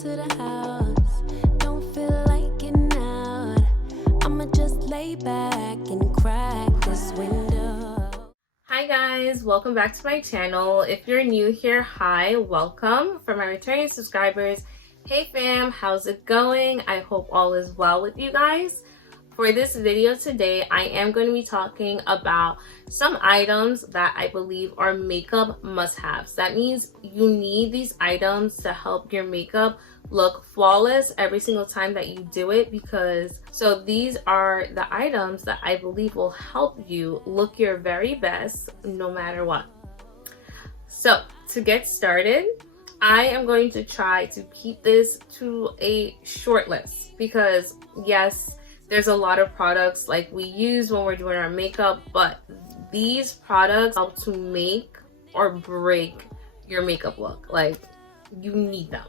to the house. Don't feel like getting out. I'ma just lay back and crack this window. Hi guys, welcome back to my channel. If you're new here, hi, welcome. For my returning subscribers, hey fam, how's it going? I hope all is well with you guys. For this video today, I am going to be talking about some items that I believe are makeup must-haves. That means you need these items to help your makeup look flawless every single time that you do it, because these are the items that I believe will help you look your very best no matter what. So to get started, I am going to try to keep this to a short list because yes, there's a lot of products like we use when we're doing our makeup, but these products help to make or break your makeup look. Like, you need them.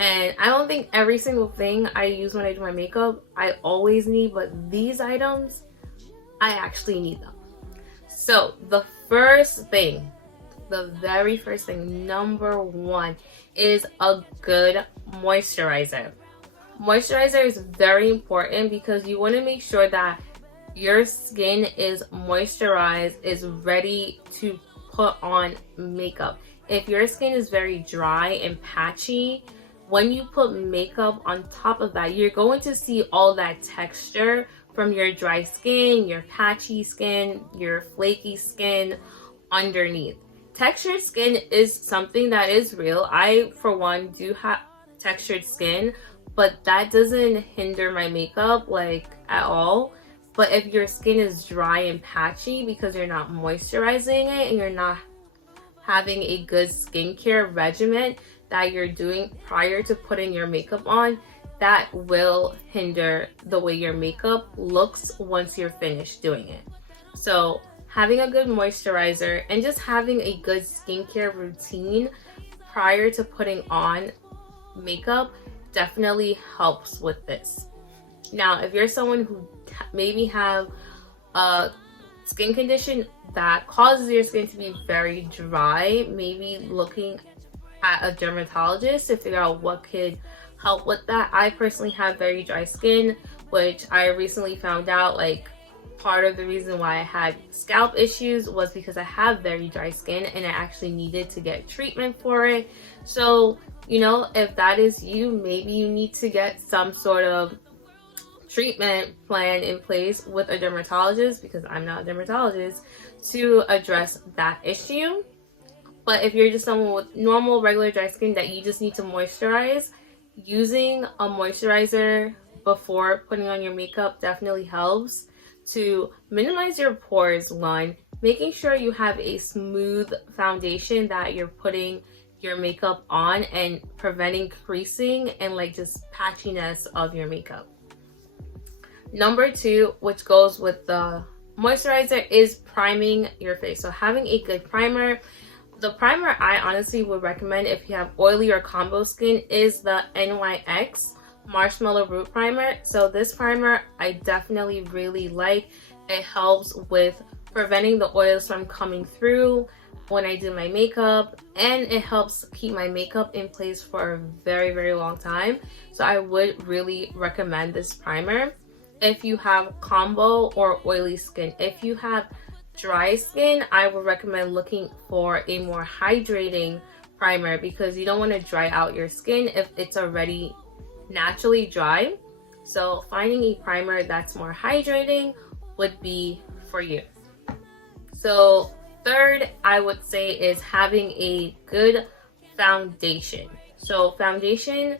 And I don't think every single thing I use when I do my makeup, I always need, but these items, I actually need them. So the first thing, the very first thing, number one, is a good moisturizer. Moisturizer is very important because you want to make sure that your skin is moisturized, is ready to put on makeup. If your skin is very dry and patchy, when you put makeup on top of that, you're going to see all that texture from your dry skin, your patchy skin, your flaky skin underneath. Textured skin is something that is real. I, for one, do have textured skin, but that doesn't hinder my makeup like at all. But if your skin is dry and patchy because you're not moisturizing it and you're not having a good skincare regimen that you're doing prior to putting your makeup on, that will hinder the way your makeup looks once you're finished doing it. So having a good moisturizer and just having a good skincare routine prior to putting on makeup definitely helps with this. Now, if you're someone who maybe have a skin condition that causes your skin to be very dry, maybe looking at a dermatologist to figure out what could help with that. I personally have very dry skin, which I recently found out like part of the reason why I had scalp issues was because I have very dry skin and I actually needed to get treatment for it. So, you know, if that is you, maybe you need to get some sort of treatment plan in place with a dermatologist, because I'm not a dermatologist, to address that issue. But if you're just someone with normal, regular dry skin that you just need to moisturize, using a moisturizer before putting on your makeup definitely helps to minimize your pores. One, making sure you have a smooth foundation that you're putting your makeup on and preventing creasing and like just patchiness of your makeup. Number two, which goes with the moisturizer, is priming your face. So having a good primer. The primer I honestly would recommend if you have oily or combo skin is the NYX Marshmallow Root Primer. So this primer I definitely really like. It helps with preventing the oils from coming through when I do my makeup, and it helps keep my makeup in place for a very, very long time. So I would really recommend this primer if you have combo or oily skin. If you have dry skin, I would recommend looking for a more hydrating primer because you don't want to dry out your skin if it's already naturally dry. So finding a primer that's more hydrating would be for you. So third, I would say, is having a good foundation. So foundation,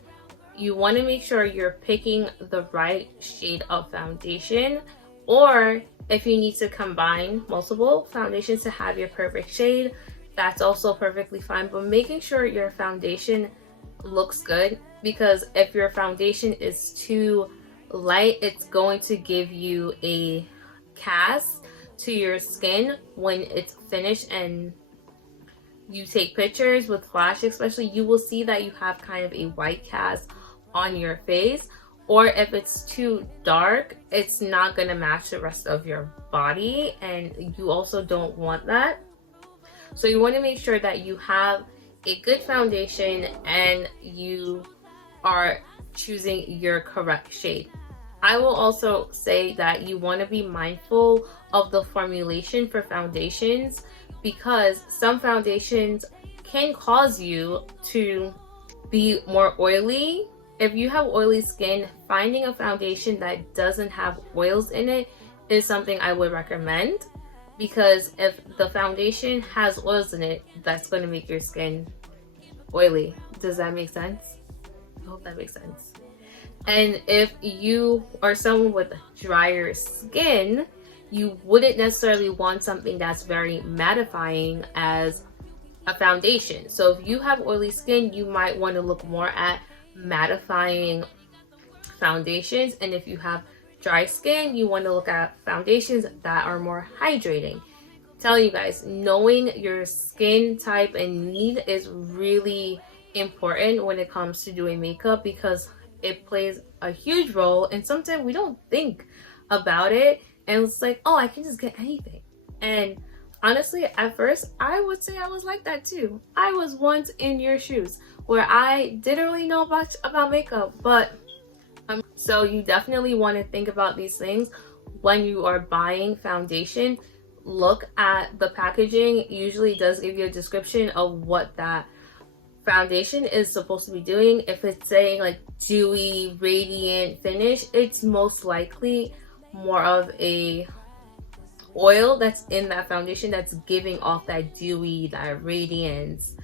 you want to make sure you're picking the right shade of foundation, or if you need to combine multiple foundations to have your perfect shade, that's also perfectly fine. But making sure your foundation looks good, because if your foundation is too light, it's going to give you a cast to your skin when it's finished and you take pictures with flash especially. You will see that you have kind of a white cast on your face, or if it's too dark, it's not going to match the rest of your body, and you also don't want that. So you want to make sure that you have a good foundation and you are choosing your correct shade. I will also say that you want to be mindful of the formulation for foundations, because some foundations can cause you to be more oily. If you have oily skin, finding a foundation that doesn't have oils in it is something I would recommend, because if the foundation has oils in it, that's going to make your skin oily. Does that make sense? I hope that makes sense. And if you are someone with drier skin, you wouldn't necessarily want something that's very mattifying as a foundation. So if you have oily skin, you might want to look more at mattifying foundations. And if you have dry skin, you want to look at foundations that are more hydrating. I'm telling you guys, knowing your skin type and need is really important when it comes to doing makeup, because it plays a huge role, and sometimes we don't think about it, and it's like, oh, I can just get anything. And honestly, at first, I would say I was like that too. I was once in your shoes where I didn't really know much about makeup, but so you definitely want to think about these things when you are buying foundation. Look at the packaging. It usually does give you a description of what that foundation is supposed to be doing. If it's saying like dewy, radiant finish, it's most likely more of a oil that's in that foundation that's giving off that dewy, that radiance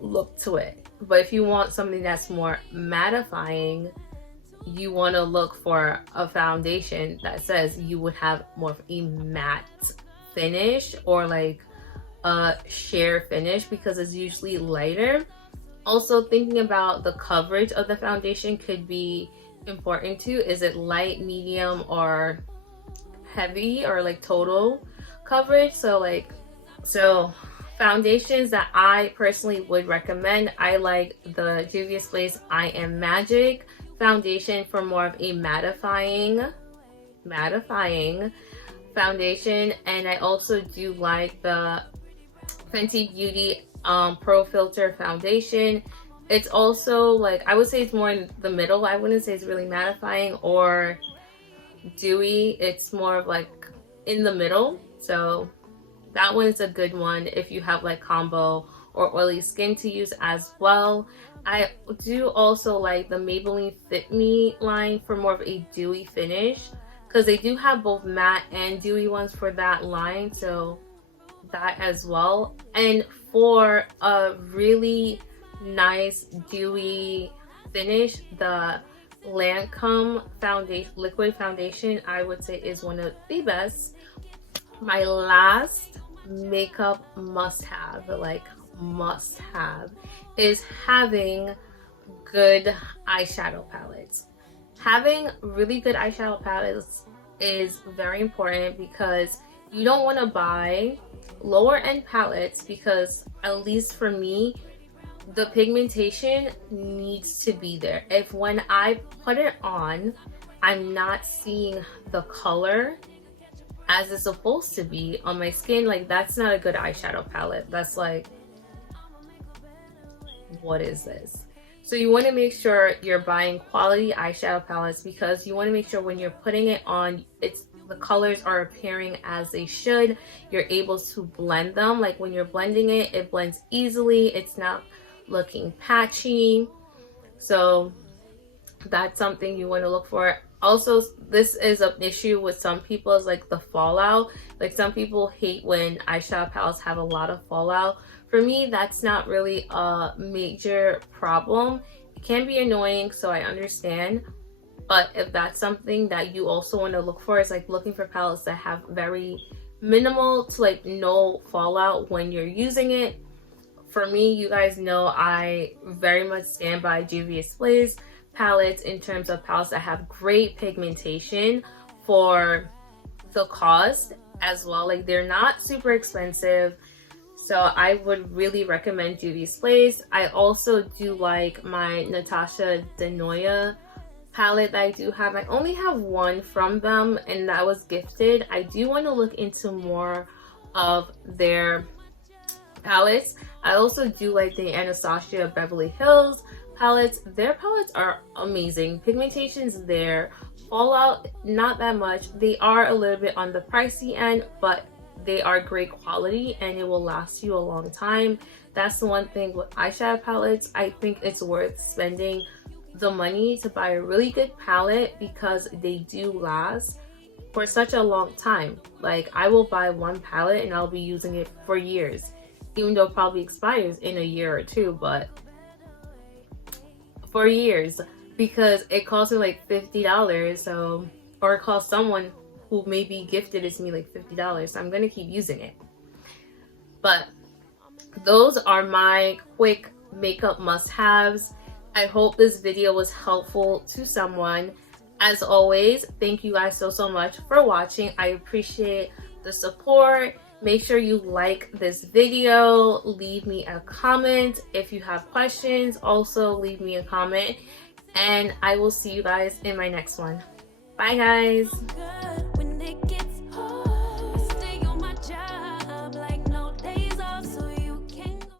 look to it. But if you want something that's more mattifying, you want to look for a foundation that says you would have more of a matte finish, or like a sheer finish, because it's usually lighter. Also, thinking about the coverage of the foundation could be important too. Is it light, medium, or heavy, or like total coverage? So foundations that I personally would recommend, I like the Juvia's Place I Am Magic foundation for more of a mattifying foundation. And I also do like the Fenty Beauty Pro Filter foundation. It's also like, I would say it's more in the middle. I wouldn't say it's really mattifying or dewy. It's more of like in the middle. So that one's a good one if you have like combo or oily skin to use as well. I do also like the Maybelline Fit Me line for more of a dewy finish, because they do have both matte and dewy ones for that line. So that as well. And for a really nice dewy finish, the Lancome liquid foundation, I would say, is one of the best. My last makeup must-have is having good eyeshadow palettes. Having really good eyeshadow palettes is very important, because you don't want to buy lower end palettes, because at least for me, the pigmentation needs to be there. If when I put it on, I'm not seeing the color as it's supposed to be on my skin, like that's not a good eyeshadow palette. That's like, what is this? So you want to make sure you're buying quality eyeshadow palettes, because you want to make sure when you're putting it on, the colors are appearing as they should. You're able to blend them. Like when you're blending it, it blends easily. It's not looking patchy. So that's something you want to look for. Also, this is an issue with some people, is like the fallout. Like some people hate when eyeshadow palettes have a lot of fallout. For me, that's not really a major problem. It can be annoying, so I understand. But if that's something that you also want to look for, is like looking for palettes that have very minimal to like no fallout when you're using it. For me, you guys know I very much stand by Juvia's Place palettes in terms of palettes that have great pigmentation for the cost as well. Like they're not super expensive, so I would really recommend Juvia's Place. I also do like my Natasha Denoya palette that I do have. I only have one from them, and that was gifted. I do want to look into more of their palettes. I also do like the Anastasia Beverly Hills palettes. Their palettes are amazing. Pigmentation's there. Fallout, not that much. They are a little bit on the pricey end, but they are great quality and it will last you a long time. That's the one thing with eyeshadow palettes. I think it's worth spending the money to buy a really good palette because they do last for such a long time. Like, I will buy one palette and I'll be using it for years, even though it probably expires in a year or two, but for years, because it costs me like $50. So, or it costs someone who maybe gifted it to me like $50, so I'm gonna keep using it. But those are my quick makeup must-haves. I hope this video was helpful to someone. As always, thank you guys so much for watching. I appreciate the support. Make sure you like this video, leave me a comment. If you have questions, also leave me a comment, and I will see you guys in my next one. Bye guys.